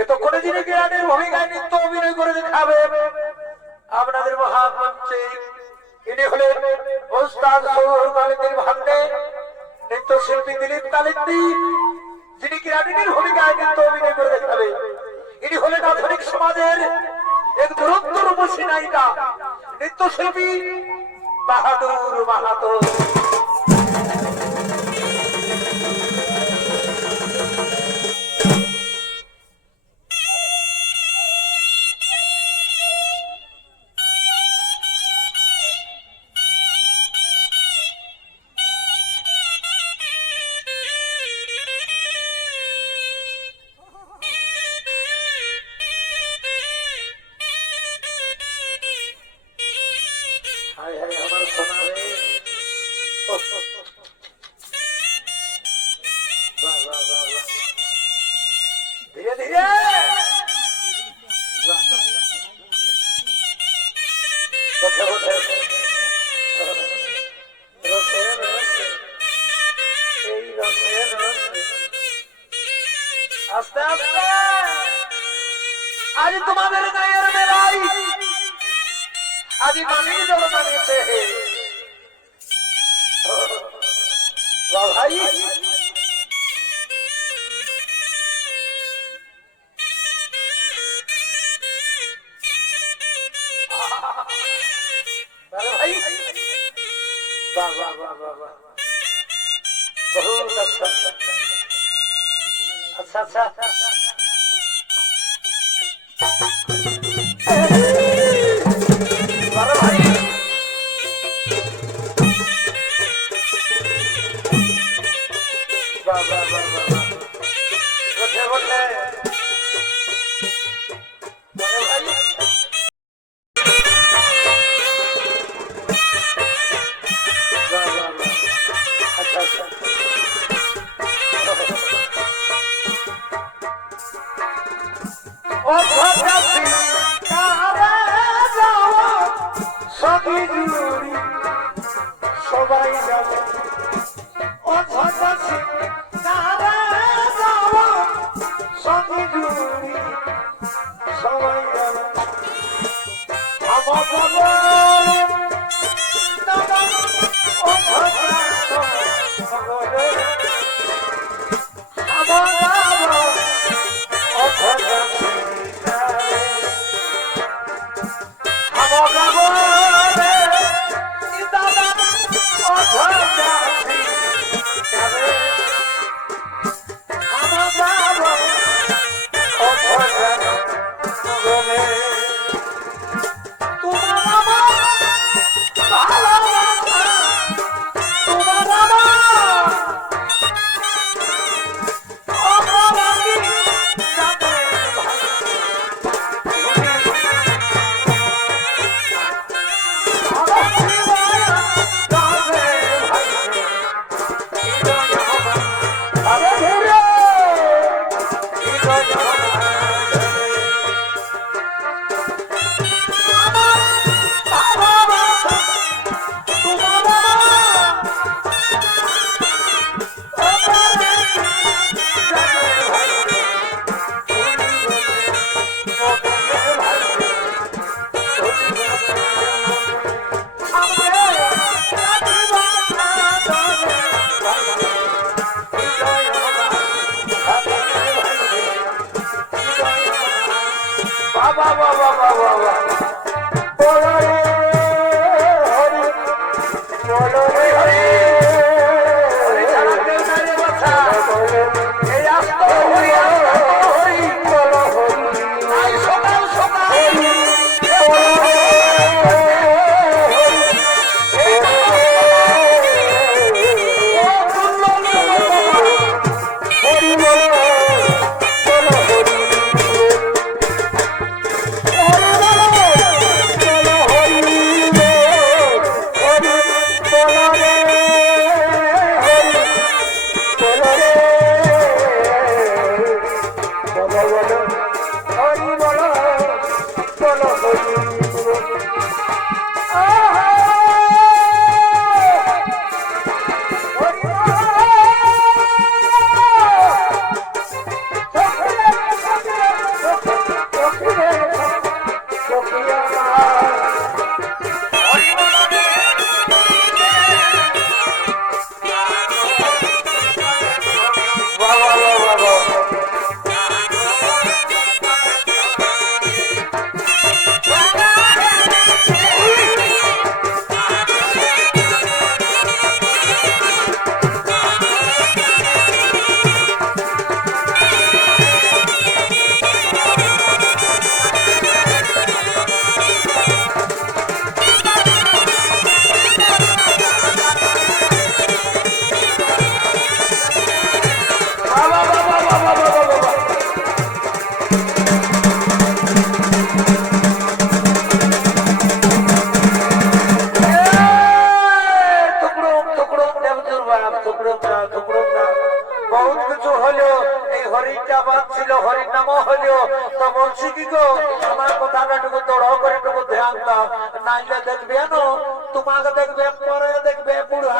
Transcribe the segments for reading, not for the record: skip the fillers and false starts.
এতক্ষণে যিনি জ্ঞানের ভূমিকায় নৃত্য অভিনয় করে দেখাবে আপনাদের মহামঞ্চে ইনি হলেন ওস্তাদ সৌর কালিন্দির ভান্ডে নৃত্যশিল্পী দিলীপ কালিন্দি, যিনি কিরাটিনীর ভূমিকায় নৃত্য অভিনয় করে দেখাবে। ইনি হলেন আধুনিক সমাজের এক দুরন্ত রূপসী নায়িকা নৃত্যশিল্পী বাহাদুর মাহাতো। ধীরে ধীরে আস্তে আস্তে আজ তোমাদের গায়ের মেলাই আজ মানির জল মানিয়েছে ভাই। बहुत अच्छा अच्छा अच्छा भाई वाह वाह वाह वाह बोले बोले সবাই যাবে সবাই যাবে বাবা বাবা বাবা বলো রে হরি বলো রে হরি হরি ছাড়া কেউ নাই রে বাছা এই আস্ত হরি হরি বলো হরি আই সকাল সকাল बहुत কিছু হলো এই হরিটা বাঁচছিল হরির নামও হলো তো বলছি কি গো আমার কথাটাটুকু তোড়ো করে টুকু ধ্যান দাও নাইলে দেখবে না তোমাকে দেখবে পরে দেখবে বুড়া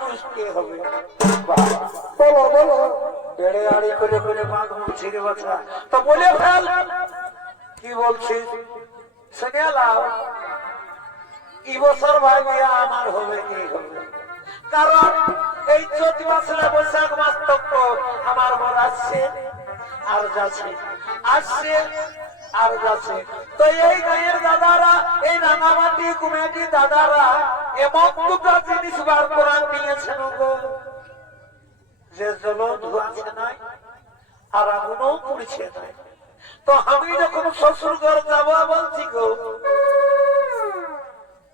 মুশকিল হবে বলো বলো বেড়ে আড়ি করে করে বাঘ মুছি রে বাছা তো বলে ফেল কি বলছিস শুনে লাও কি বছর ভাই মিয়া আমার হবে কি হবে কারণ এই চৈত মাসে বৈশাখ মাস তক আমার বর আসছে আর যাচ্ছে আসছে আর যাচ্ছে তো এই গায়ের দাদারা এই রাঙামাটি কুমিটি দাদারা এমন দুটো জিনিস বার করার নিয়েছেন গো যে জল ধুয়াছে নাই আর আগুনও পুড়ছে নাই তো আমি যখন শ্বশুর ঘর যাবো বলছি গো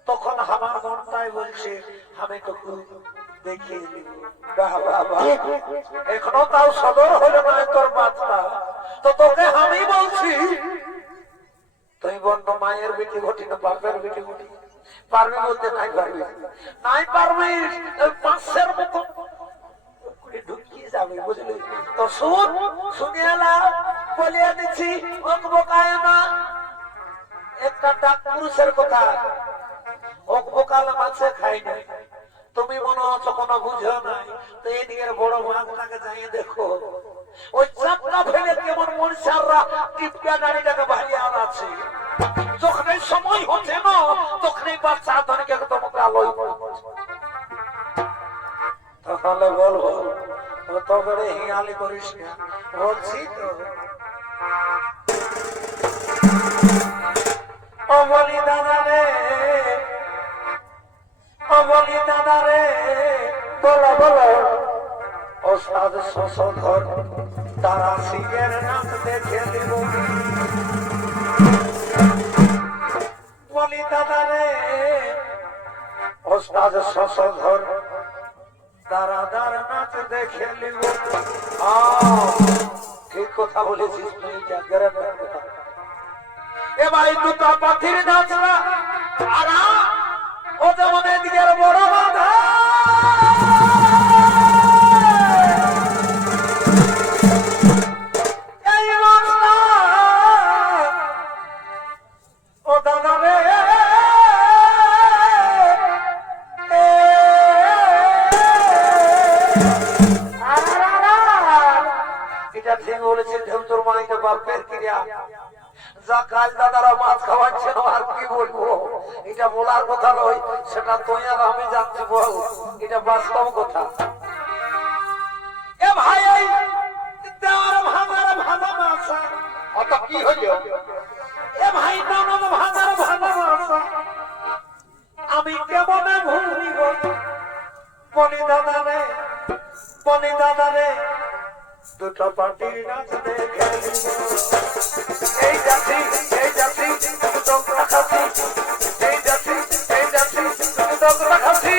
তখন আমার মনটাই বলছে আমি তো দেখিয়ে দিব এখনো তাও সদর হলো না তোর বাচ্চা তো তোকে আমি বলছি তুই বন্ধ মায়ের বেটি ঘটি না বাপের বেটি ঘটি পারবি বলতে নাই পারবি নাই পারবি পাঁচশের মতো ঢুকিয়ে যাবে বুঝলি তো শুন শুনিয়ে বলিয়ে দিচ্ছি বকায় না একটা ডাক পুরুষের কথা বোকাল মাছে খাই নাই তুমি মনে হচ্ছে কোনো বুঝো নাই তো এদিকের বড় মাছটাকে যাই দেখো ওই চাপটা ফেলে কেমন মরিচাররা টিপকা গাড়িটাকে ভালিয়ে আছে যখনই সময় হচ্ছে না তখনই বাচ্চা ধনীকে তোমাকে আলোয় তাহলে বলবো তো করে হিয়ালি করিস না বলছি তো ও বলি দাদা রে বলি দাদা রে বলো বলো ওস্তাদ শশধর তারা সিংহের নাচ দেখে দিব বলি দাদা রে ওস্তাদ শশধর দারাদার নাচ দেখে নিব ঠিক কথা বলেছিস তুই গ্রামের কথা এবার দুটা পাখির নাচরা আর ও যেমন এদিকের বড় বাধা ও দাদা রে এটা ঠিক বলেছে তোর মা এটা বাপের ক্রিয়া যা কাল দাদারা মাছ খাওয়াচ্ছে আর কি বলবো এটা বলার কথা নয় সেটা তুই আর আমি জানছি বল এটা বাস্তব কথা এ ভাই দেওয়ার ভাঙার ভাঙা মাছ অত কি হইল এ পনি দাদা রে দুটো পাটির নাচ দেখে এই যাচ্ছি দোকলা খাচ্ছি এই যাচ্ছি দোকলা খাচ্ছি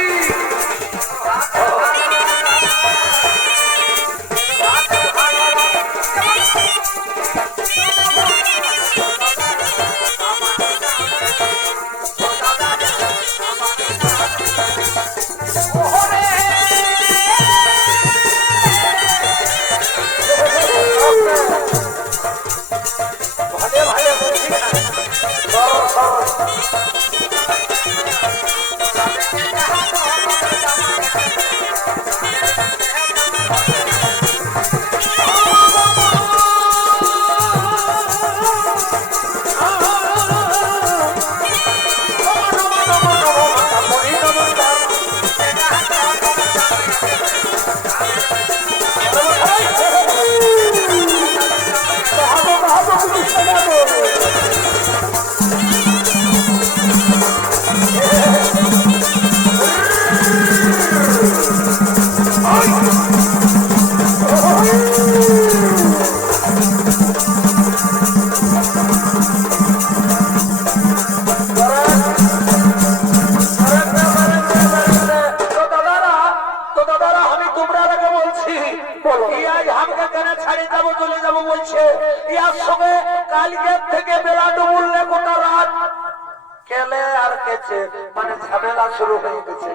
মানে ঝামেলা শুরু হয়ে গেছে,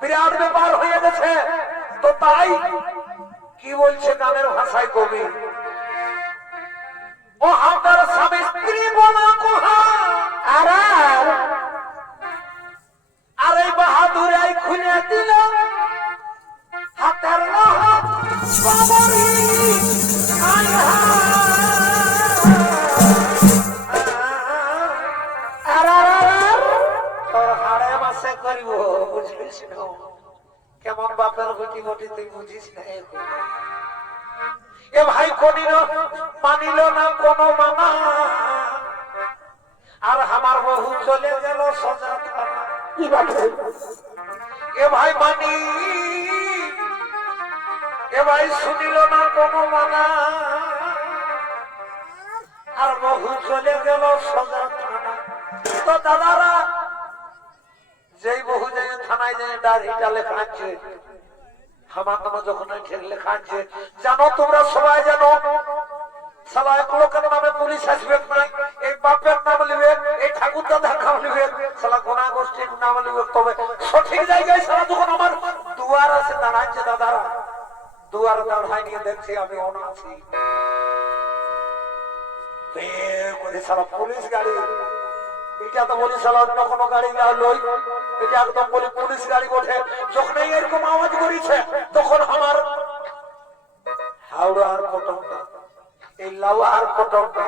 বিরাট ব্যাপার হয়ে গেছে। তো তাই কি বলছে গানের ভাষায় কবি, ও আমার স্বামী স্ত্রী বলা কোহা আর এই বাহাদুর এই খুলে দিল হাতের করিব বুঝলিস না, কেমন বাপের গতি গতি তুই বুঝিস না। এ ভাই করিল মানিল না কোন মানা, আর আমার বহু চলে গেল সোজা থানা। এ ভাই মানি এ ভাই শুনিল না কোন মানা, আর বহু চলে গেল সোজা থানা। তো দাদারা যেই বহু যায় থানায় যায় ডায়েরিটা লেখাচ্ছে, আমার নামে যখন লেখাচ্ছে, জানো তোমরা সবাই জানো সালা এক লোকের নামে পুলিশ আসবে না, এই বাপের নাম লিবে, এই ঠাকুর দাদার নাম লিবে, সালা গোনা গোষ্ঠীর নাম লিবে। তবে সঠিক জায়গায় সারা যখন আমার দুয়ার আছে দাঁড়াচ্ছে, দাদারা দুয়ার দাঁড়ায় নিয়ে দেখছি আমি অনা আছি, সালা পুলিশ গাড়ি, এটা তো বলি সালা অন্য কোনো গাড়ি লই, এটা একদম বলি পুলিশ গাড়ি ওঠে। যখন এরকম আওয়াজ করেছে তখন আমার হাওড়ার পটকটা, এই লাউয়ার পটকটা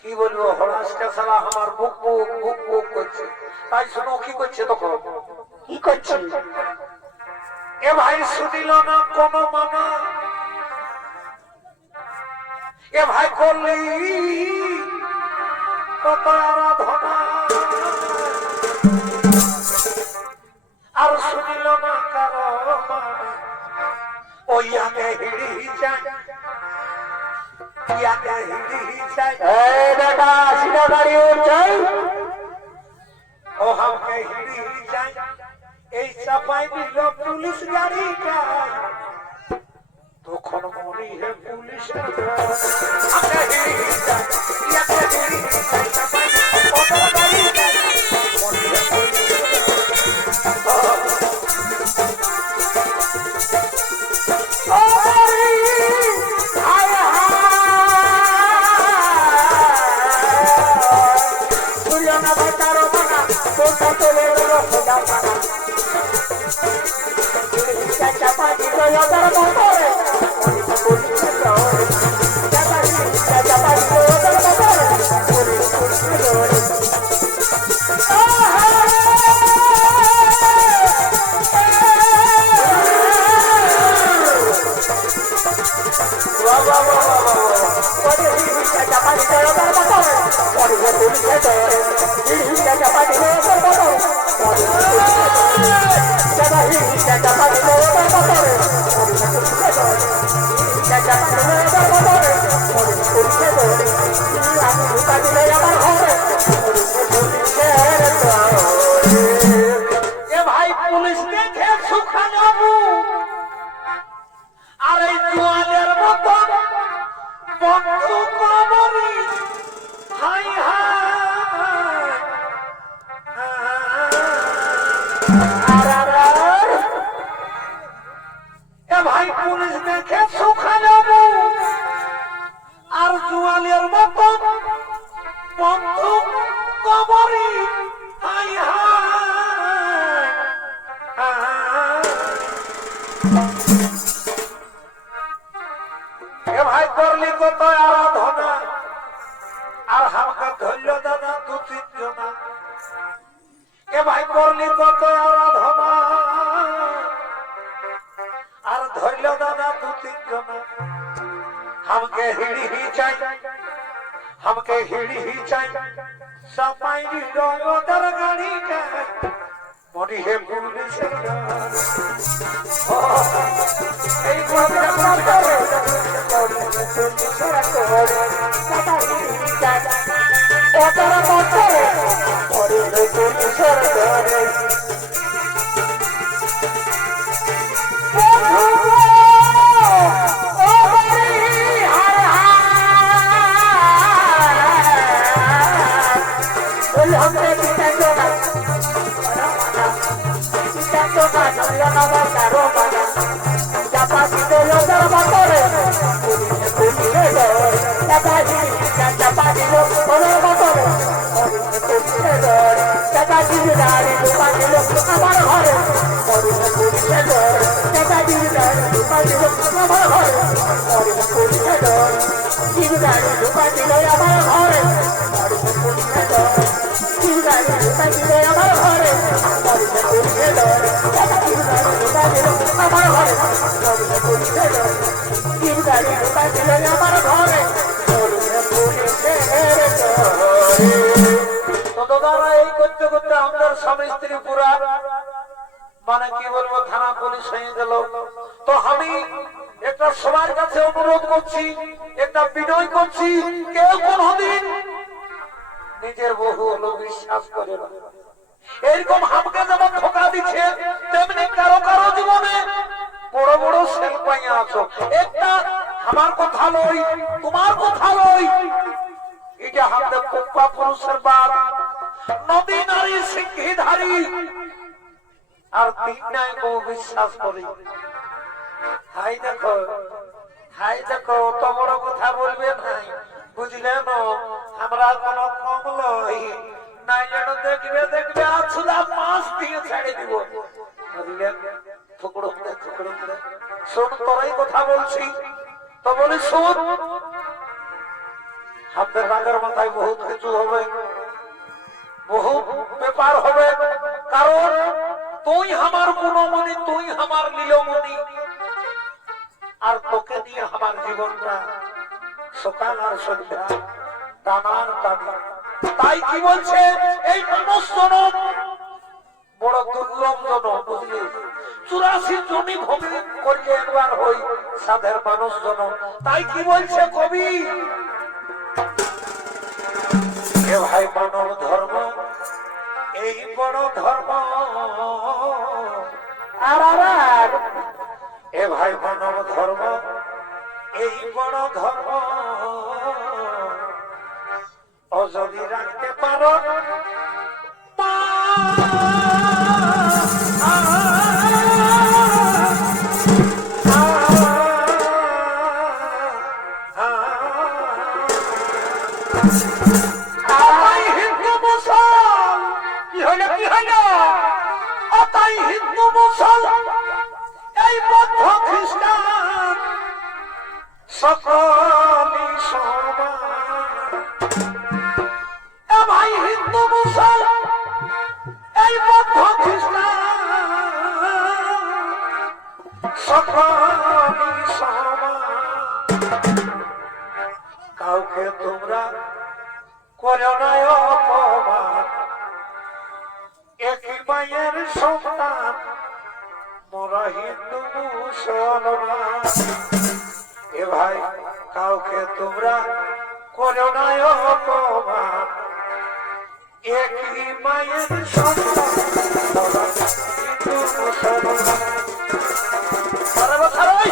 কি বলবো, হরাসটা সালা আমার বুক বুক বুক বুক করছে। তাই শুনো কি করছে, তখন কি করছে, এ ভাই শুনিল না কোন মানা, এ ভাই করলি কত আরাধনা, আর শুনিল না কারো ওই আগে হিড়ি যায়, ইয়াকে হিড়ি যায়, এই বেটা সিধা গাড়ি উঠছে, ও আমাকে হিড়ি যায়, এই চাপাই দিল পুলিশ গাড়ি যায়, তখন মরি হে পুলিশ আমাকে হিড়ি যায়, ইয়াকে হিড়ি যায়, চাপাই কত গাড়ি যায়, মরি হে পুলিশ। Bye-bye. দিলে আমার ঘরে এ ভাই পুলিশ দেখে সুখা যাবো আর এই জোয়ানের মতো বন্ধু কবরি হাই হাই এ ভাই পুলিশ দেখে সুখা যাবো আর জোয়ানের মতো বন্ধু কবরি হাই হাই এ ভাই করলি কত আরাধনা আর হামকা ধরল দাদা দু তিনজনা এ ভাই করলি কত আরাধনা আর ধরল দাদা দু তিনজনা हमके हिड़ी ही चाहिए हमके हिड़ी ही चाहिए सफाई डोगो दर गाड़ी का मोटी है पुलिस এই কথা করে ওটার মতো পরে সরকারে हमने पिता जो ना पिता जो ना नल्ला ना बारो बाना जापा पिता लो दर बातोरे पुरी ने डर जापा जी जापा जी लो बोलो बातोरे पुरी ने डर जापा जी दारी दुपा जी लो हमारे घरे पुरी ने डर जापा जी दारी दुपा जी लो हमारे घरे पुरी ने डर जी दारी दुपा जी लो हमारे घरे पुरी ने डर আমার ঘরে আমার ঘরে এই করতে করতে আমাদের স্বামী স্ত্রী পুরা মানে কি বলবো থানা পুলিশ হয়ে গেল তো আমি একটা সবার কাছে অনুরোধ করছি একটা বিনয় করছি কেউ কোনদিন নিজের বহু হলো বিশ্বাস করে না এরকম আমাকে যেমন ধোকা দিচ্ছে তেমনি কারো কারো জীবনে বড় বড় সেল পাইয়া আছো একটা আমার কথা লই তোমার কথা লই এটা আমাদের কুপ্পা পুরুষের বাদ নদী নারী সিংহীধারী আর তিন নাই বহু বিশ্বাস করি হাই দেখো অত বড় কথা বলবে নাই বুঝলেন আমরা কোন কম লই নাই যেন দেখবে দেখবে আছুলা মাছ দিয়ে ছেড়ে দিব বুঝলেন টুকরো করে শোন তোরাই কথা বলছি তো বলি শোন হাতের রাগের মাথায় বহুত কিছু হবে বহু ব্যাপার হবে কারণ তুই আমার গুণমণি তুই আমার লীলমণি আর তোকে নিয়ে আমার জীবনটা সকাল আর সন্ধ্যা টানার টানি তাই কি বলছে এই মানুষ জনম বড় দুর্লভ জনম বুঝলি 84 জনি ভূমি করলে একবার হই সাধের মানুষ জনম তাই কি বলছে কবি এ ভাই মানব ধর্ম এই বড় ধর্ম আর এ ভাই মানব ধর্ম এই বড় ধর্ম ও যদি রাখতে পারো হিন্দু মুসল কি হলো হিন্দু মুসল এই বৌদ্ধ খ্রিস্টান সকলি সমান ভাই হিন্দু মুসল এই বৌদ্ধ খ্রিস্টান সকলি সমান কাউকে তোমরা করো না অপমান একই মায়ের সন্তান মোরা হিন্দু মুসলমান এ ভাই কাউকে তোমরা করোনায় অপমান একই মায়ের সন্তান হিন্দু মুসলমান সারা বছর ওই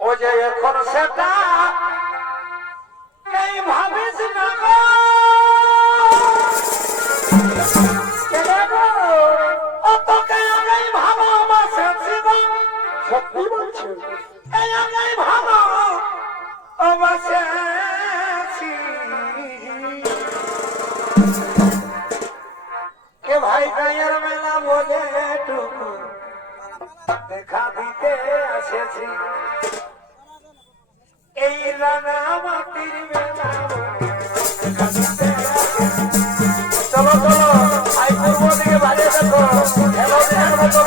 ও যে এখন সেটা এই ভাবিস না গো ও তোকে আগেই ভালো বাসেছি গো সত্যি বলছো? এই আগেই ভালো বাসেছি কে ভাই গায়ের মেলা বলে টুকু দেখা দিতে এসেছি এই রাঙা মাটির মেলা দেখা দিতে এসেছি। চলো চলো আই পূর্ব দিকে বাজে দেখো খেলো দেখার মতো